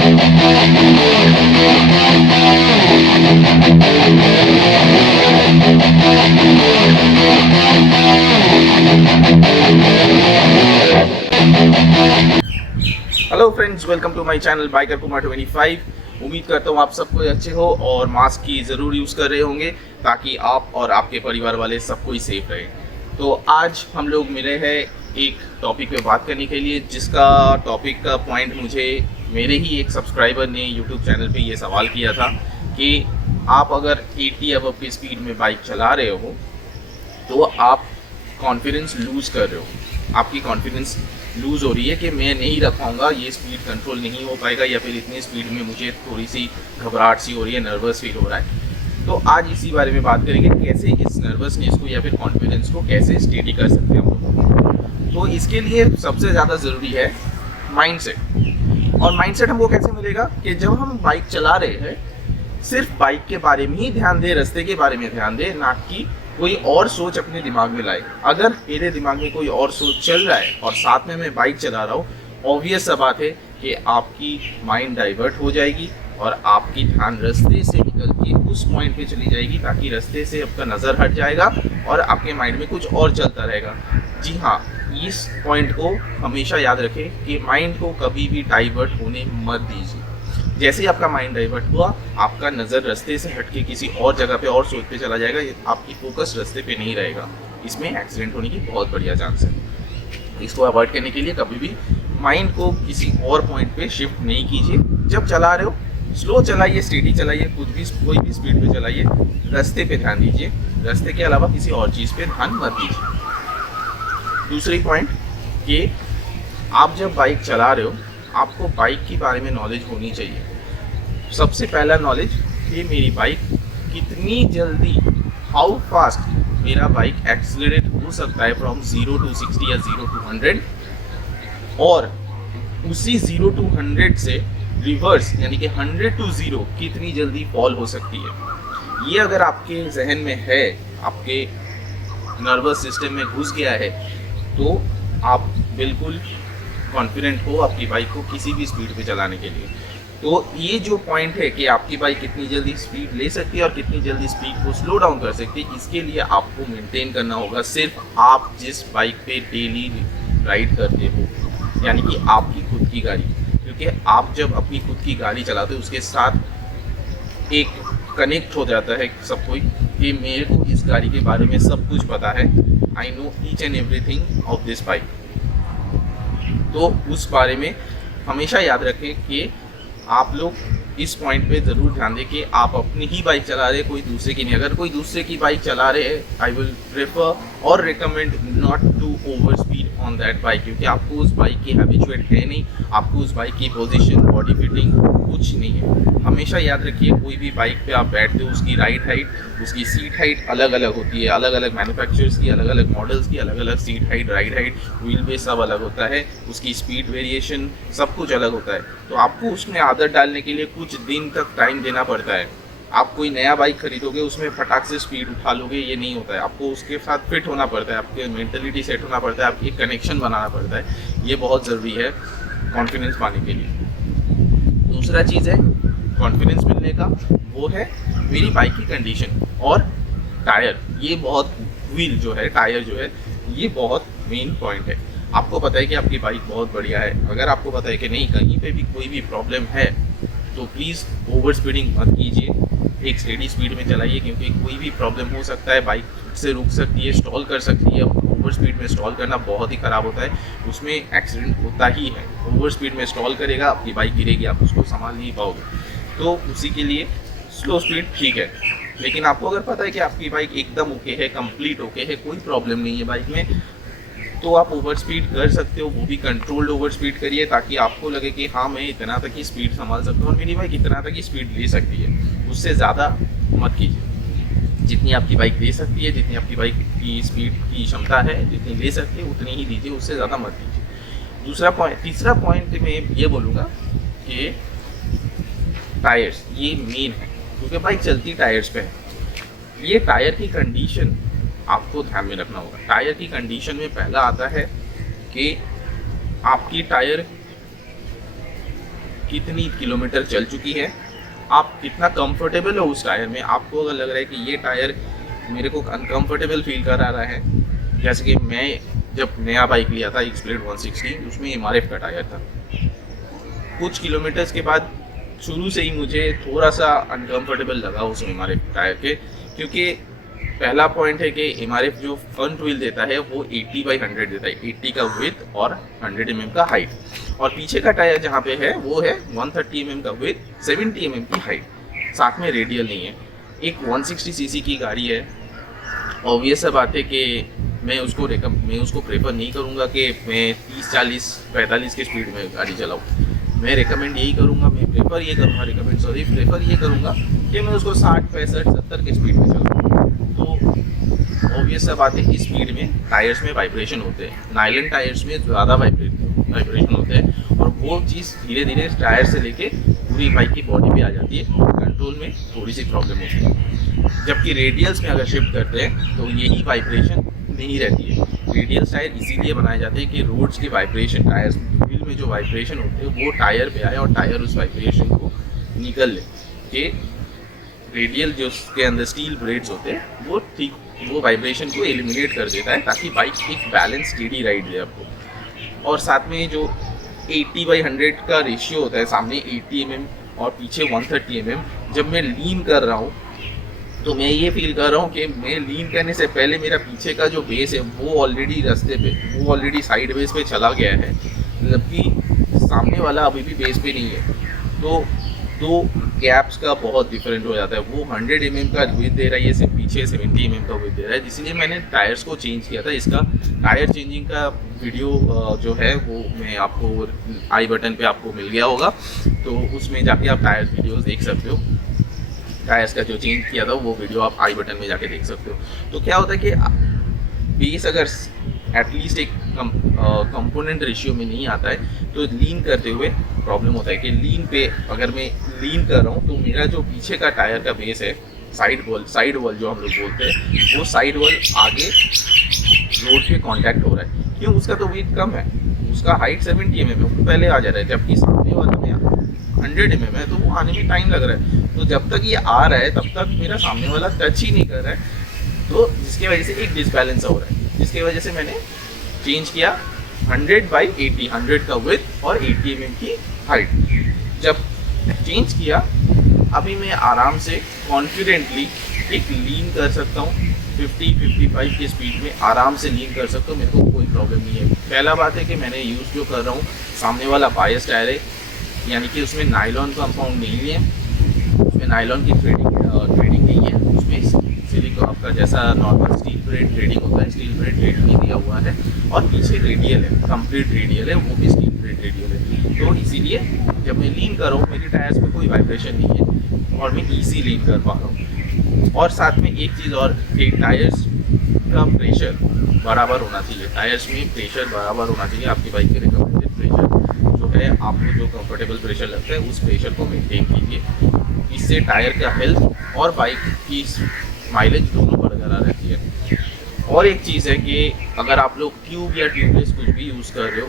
Hello friends, welcome to my channel biker Kumar 25। उम्मीद करता हूँ आप सब कोई अच्छे हो और मास्क की ज़रूर यूज़ कर रहे होंगे ताकि आप और आपके परिवार वाले सब कोई सेफ रहे। तो आज हम लोग मिले हैं एक टॉपिक पे बात करने के लिए, जिसका टॉपिक का पॉइंट मुझे मेरे ही एक सब्सक्राइबर ने यूट्यूब चैनल पे ये सवाल किया था कि आप अगर 80 अबव की स्पीड में बाइक चला रहे हो तो आप कॉन्फिडेंस लूज़ कर रहे हो, आपकी कॉन्फिडेंस लूज़ हो रही है कि मैं नहीं रख पाऊँगा, ये स्पीड कंट्रोल नहीं हो पाएगा, या फिर इतनी स्पीड में मुझे थोड़ी सी घबराहट सी हो रही है, नर्वस फील हो रहा है। तो आज इसी बारे में बात करेंगे, कैसे इस नर्वसनेस को या फिर कॉन्फिडेंस को कैसे स्टेडी कर सकते हैं हम लोग। तो इसके लिए सबसे ज़्यादा ज़रूरी है माइंडसेट। और माइंडसेट हमको कैसे मिलेगा कि जब हम बाइक चला रहे हैं सिर्फ बाइक के बारे में ही ध्यान दे, रास्ते के बारे में ध्यान दे, ना कि कोई और सोच अपने दिमाग में लाए। अगर मेरे दिमाग में कोई और सोच चल रहा है और साथ में मैं बाइक चला रहा हूँ, ऑब्वियस सा बात है कि आपकी माइंड डाइवर्ट हो जाएगी और आपकी ध्यान रास्ते से निकल के उस पॉइंट पे चली जाएगी, ताकि रास्ते से आपका नज़र हट जाएगा और आपके माइंड में कुछ और चलता रहेगा। जी हाँ, इस पॉइंट को हमेशा याद रखें कि माइंड को कभी भी डाइवर्ट होने मत दीजिए। जैसे ही आपका माइंड डाइवर्ट हुआ, आपका नज़र रास्ते से हट के किसी और जगह पे और सोच पे चला जाएगा, आपकी फोकस रास्ते पे नहीं रहेगा। इसमें एक्सीडेंट होने की बहुत बढ़िया चांस है। इसको अवॉइड करने के लिए कभी भी माइंड को किसी और पॉइंट पे शिफ्ट नहीं कीजिए। जब चला रहे हो स्लो चलाइए, स्टेडी चलाइए, कोई भी स्पीड पे चलाइए, रास्ते पे ध्यान दीजिए, रास्ते के अलावा किसी और चीज़ पे ध्यान मत दीजिए। दूसरी पॉइंट कि आप जब बाइक चला रहे हो, आपको बाइक के बारे में नॉलेज होनी चाहिए। सबसे पहला नॉलेज कि मेरी बाइक कितनी जल्दी, हाउ फास्ट मेरा बाइक एक्सेलरेट हो सकता है फ्रॉम 0 to 60 या 0 to 100, और उसी 0 to 100 से रिवर्स यानी कि 100 to 0 कितनी जल्दी फॉल हो सकती है। ये अगर आपके जहन में है, आपके नर्वस सिस्टम में घुस गया है, तो आप बिल्कुल कॉन्फिडेंट हो आपकी बाइक को किसी भी स्पीड पे चलाने के लिए। तो ये जो पॉइंट है कि आपकी बाइक कितनी जल्दी स्पीड ले सकती है और कितनी जल्दी स्पीड को स्लो डाउन कर सकती है, इसके लिए आपको मेंटेन करना होगा सिर्फ आप जिस बाइक पे डेली राइड करते हो, यानी कि आपकी खुद की गाड़ी। क्योंकि आप जब अपनी खुद की गाड़ी चलाते हो, उसके साथ एक कनेक्ट हो जाता है सब कोई कि मेरे को इस गाड़ी के बारे में सब कुछ पता है, I know each and everything of this bike. तो उस बारे में हमेशा याद रखें कि आप लोग इस पॉइंट पे ज़रूर ध्यान दें कि आप अपनी ही बाइक चला रहे हैं, कोई दूसरे की नहीं। अगर कोई दूसरे की बाइक चला रहे हैं, आई विल प्रेफर और recommend not to over speed on that bike, क्योंकि आपको उस बाइक की हैबिचुएट है नहीं, आपको उस बाइक की पोजीशन, बॉडी फिटिंग कुछ नहीं है। हमेशा याद रखिए, कोई भी बाइक पे आप बैठते हो, उसकी राइड हाइट, उसकी सीट हाइट अलग अलग होती है, अलग अलग मैन्युफैक्चरर्स की, अलग अलग मॉडल्स की अलग अलग seat height, ride height, wheel base सब अलग होता है, उसकी स्पीड वेरिएशन सब कुछ अलग होता है। तो आपको उसमें आदत डालने के लिए कुछ दिन तक टाइम देना पड़ता है। आप कोई नया बाइक खरीदोगे, उसमें फटाक से स्पीड उठा लोगे, ये नहीं होता है। आपको उसके साथ फिट होना पड़ता है, आपके मेंटलिटी सेट होना पड़ता है, आपकी एक कनेक्शन बनाना पड़ता है। ये बहुत ज़रूरी है कॉन्फिडेंस पाने के लिए। दूसरा चीज़ है कॉन्फिडेंस मिलने का, वो है मेरी बाइक की कंडीशन और टायर। ये बहुत, व्हील जो है, टायर जो है, ये बहुत मेन पॉइंट है। आपको पता है कि आपकी बाइक बहुत बढ़िया है, अगर आपको पता है कि नहीं कहीं पे भी कोई भी प्रॉब्लम है, तो प्लीज़ ओवर स्पीडिंग मत कीजिए, एक स्टेडी स्पीड में चलाइए, क्योंकि कोई भी प्रॉब्लम हो सकता है, बाइक से रुक सकती है, स्टॉल कर सकती है। ओवर स्पीड में स्टॉल करना बहुत ही ख़राब होता है, उसमें एक्सीडेंट होता ही है। ओवर स्पीड में स्टॉल करेगा, आपकी बाइक गिरेगी, आप उसको संभाल नहीं पाओगे। तो उसी के लिए स्लो स्पीड ठीक है, लेकिन आपको अगर पता है कि आपकी बाइक एकदम ओके है, कंप्लीट ओके है, कोई प्रॉब्लम नहीं है बाइक में, तो आप ओवर स्पीड कर सकते हो, वो भी कंट्रोल्ड ओवर स्पीड करिए, ताकि आपको लगे कि हाँ मैं इतना तक ही स्पीड संभाल सकता हूँ और मेरी बाइक इतना तक ही स्पीड ले सकती है। उससे ज़्यादा मत कीजिए, जितनी आपकी बाइक ले सकती है, जितनी आपकी बाइक की स्पीड की क्षमता है, जितनी ले सकती है उतनी ही दीजिए, उससे ज़्यादा मत कीजिए। तीसरा पॉइंट मैं ये बोलूँगा कि टायर्स, ये मेन है, क्योंकि बाइक चलती टायर्स पे है। ये टायर की कंडीशन आपको ध्यान में रखना होगा। टायर की कंडीशन में पहला आता है कि आपकी टायर कितनी किलोमीटर चल चुकी है, आप कितना कंफर्टेबल हो उस टायर में। आपको अगर लग रहा है कि ये टायर मेरे को अनकंफर्टेबल फील करा रहा है, जैसे कि मैं जब नया बाइक लिया था एक्सप्लेड 160, उसमें MRF का टायर था। कुछ किलोमीटर्स के बाद शुरू से ही मुझे थोड़ा सा अनकंफर्टेबल लगा उस MRF टायर के, क्योंकि पहला पॉइंट है कि MRF जो फ्रंट व्हील देता है वो 80/100 देता है, 80 का विड्थ और 100 mm का हाइट, और पीछे का टायर जहाँ पे है वो है 130 mm का विड्थ, 70 mm की हाइट, साथ में रेडियल नहीं है। एक 160 cc की गाड़ी है, ऑब्वियस सा बात है कि मैं उसको प्रेफर नहीं करूँगा कि मैं 30, 40, 45 की स्पीड में गाड़ी चलाऊँ। मैं प्रेफर ये करूँगा कि मैं उसको 60, 65, 70 की स्पीड में चलाऊँ। तो ऑब्वियस सा बात है, इस स्पीड में टायर्स में वाइब्रेशन होते हैं, नायलन टायर्स में ज़्यादा वाइब्रेशन होते हैं, और वो चीज़ धीरे धीरे टायर से लेके पूरी बाइक की बॉडी पे आ जाती है, कंट्रोल में थोड़ी सी प्रॉब्लम होती है। जबकि रेडियल्स में अगर शिफ्ट करते हैं तो यही वाइब्रेशन नहीं रहती है। रेडियल्स टायर इसीलिए बनाए जाते हैं कि रोड्स के वाइब्रेशन, टायर्स व्हील में जो वाइब्रेशन होते हैं वो टायर पे आए और टायर उस वाइब्रेशन को निकल ले, कि रेडियल जो उसके अंदर स्टील ब्रेड्स होते हैं वो वाइब्रेशन को एलिमिनेट कर देता है, ताकि बाइक एक बैलेंस स्टेडी राइड दे आपको। और साथ में जो 80/100 का रेशियो होता है, सामने 80 mm और पीछे 130 mm, जब मैं लीन कर रहा हूँ तो मैं ये फील कर रहा हूँ कि मैं लीन करने से पहले मेरा पीछे का जो बेस है वो ऑलरेडी साइड बेस पे चला गया है, जबकि सामने वाला अभी भी बेस पे नहीं है। तो दो गैप्स का बहुत डिफरेंट हो जाता है। वो 100 mm का विड्थ दे रहा है, ये सिर्फ पीछे 70 mm का विड्थ दे रहा है, इसीलिए मैंने टायर्स को चेंज किया था। इसका टायर चेंजिंग का वीडियो जो है वो मैं आपको आई बटन पे आपको मिल गया होगा, तो उसमें जाके आप टायर्स वीडियोस देख सकते हो। टायर्स का जो चेंज किया था वो वीडियो आप आई बटन में जाके देख सकते हो। तो क्या होता है कि बेस अगर एटलीस्ट एक कंपोनेंट रेशियो में नहीं आता है तो लीन करते हुए प्रॉब्लम होता है कि लीन पे अगर मैं लीन कर रहा हूँ तो मेरा जो पीछे का टायर का बेस है, साइड वॉल जो हम लोग बोलते हैं, वो साइड वॉल आगे रोड पे कांटेक्ट हो रहा है। क्यों? उसका तो वेट कम है, उसका हाइट 70 mm है, वो पहले आ जा रहा है, जबकि सामने वाला में 100 mm है, तो वो आने में टाइम लग रहा है। तो जब तक ये आ रहा है तब तक मेरा सामने वाला टच ही नहीं कर रहा है, तो जिसकी वजह से एक डिसबैलेंस हो रहा है, जिसकी वजह से मैंने चेंज किया 100/80, 100 का विड्थ और 80 mm की हाइट। जब चेंज किया अभी मैं आराम से कॉन्फिडेंटली एक लीन कर सकता हूँ, 50-55 की स्पीड में आराम से लीन कर सकता हूँ, मेरे को कोई प्रॉब्लम नहीं है। पहला बात है कि मैंने यूज़ जो कर रहा हूँ सामने वाला बायस टायर है, यानी कि उसमें नायलॉन कंपाउंड नहीं है, उसमें नायलॉन की ट्रेडिंग नहीं है, उसमें सिलिकॉन आपका जैसा नॉर्मल स्टील ब्रेड ट्रेडिंग होता है, स्टील ब्रेड ट्रेडिंग नहीं दिया हुआ है, और पीछे रेडियल है, कंप्लीट रेडियल है, वो भी स्टील ब्रेड रेडियल है। तो इसीलिए जब मैं लीन कर रहा हूँ मेरे टायर्स में कोई वाइब्रेशन नहीं है और मैं ईजी लीन कर पा रहा हूँ। और साथ में एक चीज़ और कि टायर्स का प्रेशर बराबर होना चाहिए, टायर्स में प्रेशर बराबर होना चाहिए। आपकी बाइक के रिकमेंडेड प्रेशर जो है, आपको जो कंफर्टेबल प्रेशर लगता है उस प्रेशर को मेंटेन कीजिए, इससे टायर का हेल्थ और बाइक की माइलेज दोनों बरकरार रहती है। और एक चीज़ है कि अगर आप लोग ट्यूब या ट्यूबलेस कुछ भी यूज़ कर रहे हो,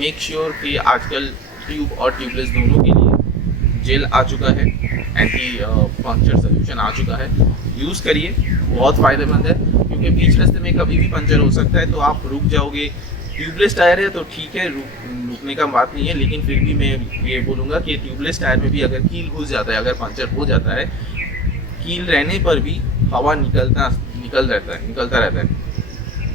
मेक श्योर कि आजकल ट्यूब और ट्यूबलेस दोनों के लिए जेल आ चुका है, एंटी पंक्चर सोल्यूशन आ चुका है, यूज़ करिए, बहुत फ़ायदेमंद है। क्योंकि बीच रास्ते में कभी भी पंचर हो सकता है, तो आप रुक जाओगे। ट्यूबलेस टायर है तो ठीक है, रुकने का बात नहीं है, लेकिन फिर भी मैं ये बोलूँगा कि ट्यूबलेस टायर में भी अगर कील घुस जाता है, अगर पंचर हो जाता है, कील रहने पर भी हवा निकलता रहता है,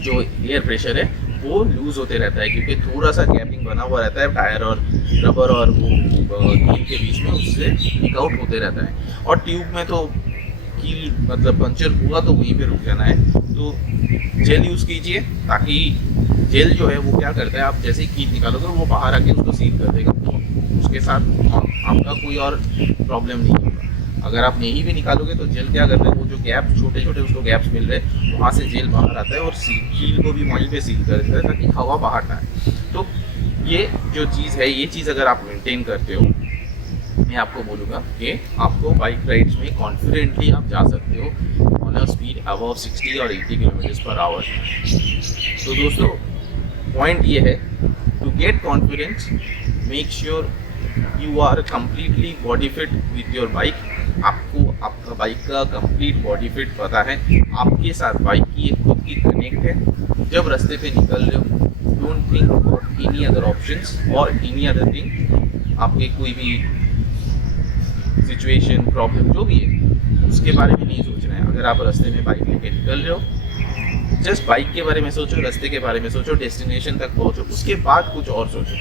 जो एयर प्रेशर है वो लूज़ होते रहता है, क्योंकि थोड़ा सा गैपिंग बना हुआ रहता है टायर और रबर और वो कील के बीच में, उससे लीक आउट होते रहता है। और ट्यूब में तो कील मतलब पंचर हुआ तो वहीं पे रुक जाना है। तो जेल यूज़ कीजिए, ताकि जेल जो है वो क्या करता है, आप जैसे ही कील निकालोगे वो बाहर आके उसको सील कर देगा, उसके साथ आपका कोई और प्रॉब्लम नहीं होगा। अगर आप नहीं भी निकालोगे तो जेल क्या करता है, वो जो गैप छोटे छोटे उसको गैप्स मिल रहे हैं, वहाँ से जेल बाहर आता है और कील को भी वहीं पे सील कर देता है, ताकि हवा बाहर ना आए। तो ये जो चीज़ है, ये चीज़ अगर आप मेंटेन करते हो, मैं आपको बोलूँगा कि आपको बाइक राइड्स में कॉन्फिडेंटली आप जा सकते हो ऑन अ स्पीड अबव 60 और 80 km/h। तो दोस्तों पॉइंट ये है, to get confidence make sure you are completely body fit with your bike, आपको आपका बाइक का कंप्लीट बॉडी फिट पता है, आपके साथ बाइक की एक खुद की कनेक्ट है। जब रास्ते पे निकल रहे हो, don't think about any other options और एनी अदर थिंग। आपके कोई भी सिचुएशन, प्रॉब्लम जो भी है, उसके बारे में नहीं सोचना है। अगर आप रास्ते में बाइक लेके निकल रहे हो, जस्ट बाइक के बारे में सोचो, रास्ते के बारे में सोचो, डेस्टिनेशन तक पहुंचो, उसके बाद कुछ और सोचो।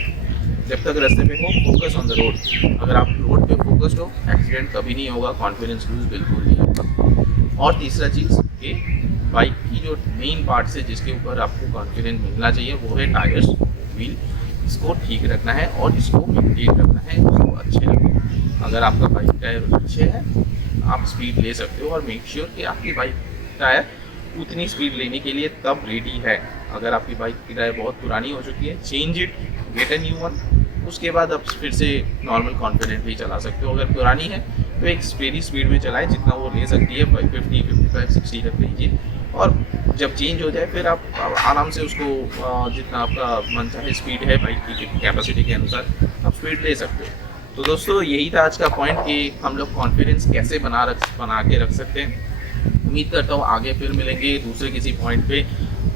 जब तक रास्ते पे हो, फोकस ऑन द रोड। अगर आप रोड पे फोकस्ड हो, एक्सीडेंट कभी नहीं होगा, कॉन्फिडेंस लूज बिल्कुल नहीं होगा। और तीसरा चीज़ कि बाइक की जो मेन पार्ट्स है जिसके ऊपर आपको कॉन्फिडेंस मिलना चाहिए, वो है टायर्स, व्हील। इसको ठीक रखना है और इसको मेंटेन रखना है, उसको अच्छे रखना है। अगर आपका बाइक टायर अच्छे हैं, आप स्पीड ले सकते हो। और मेक श्योर कि आपकी बाइक टायर उतनी स्पीड लेने के लिए तब रेडी है। अगर आपकी बाइक की टायर बहुत पुरानी हो चुकी है, change it, get a new one. उसके बाद आप फिर से नॉर्मल कॉन्फिडेंटली चला सकते हो। अगर पुरानी है तो एक मेरी स्पीड में चलाएं, जितना वो ले सकती है, 50, 55, 60 रख लीजिए। और जब चेंज हो जाए फिर आप आराम से उसको जितना आपका मन चाहे स्पीड है बाइक की कैपेसिटी के अनुसार आप स्पीड ले सकते हो। तो दोस्तों यही था आज का पॉइंट कि हम लोग कॉन्फिडेंस कैसे बना के रख सकते हैं। उम्मीद करता हूँ आगे फिर मिलेंगे दूसरे किसी पॉइंट पे।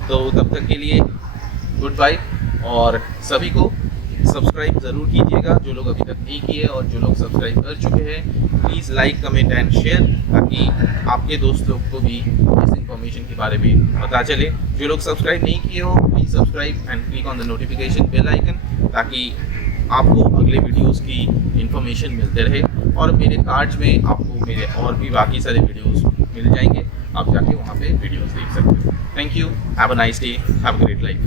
तो तब तक के लिए गुड बाय, और सभी को सब्सक्राइब ज़रूर कीजिएगा जो लोग अभी तक नहीं किए, और जो लोग सब्सक्राइब कर चुके हैं please like, comment and share, ताकि आपके दोस्त लोग को भी इस इंफॉर्मेशन के बारे में पता चले। जो लोग सब्सक्राइब नहीं किए हो, please subscribe and click on the notification bell icon, ताकि आपको अगले वीडियोस की इंफॉर्मेशन मिलते रहे। और मेरे कार्ड्स में आपको मेरे और भी बाकी सारे वीडियोस मिल जाएंगे, आप जाके वहाँ पे वीडियोस देख सकते हो। Thank you, have a nice day, have a great life.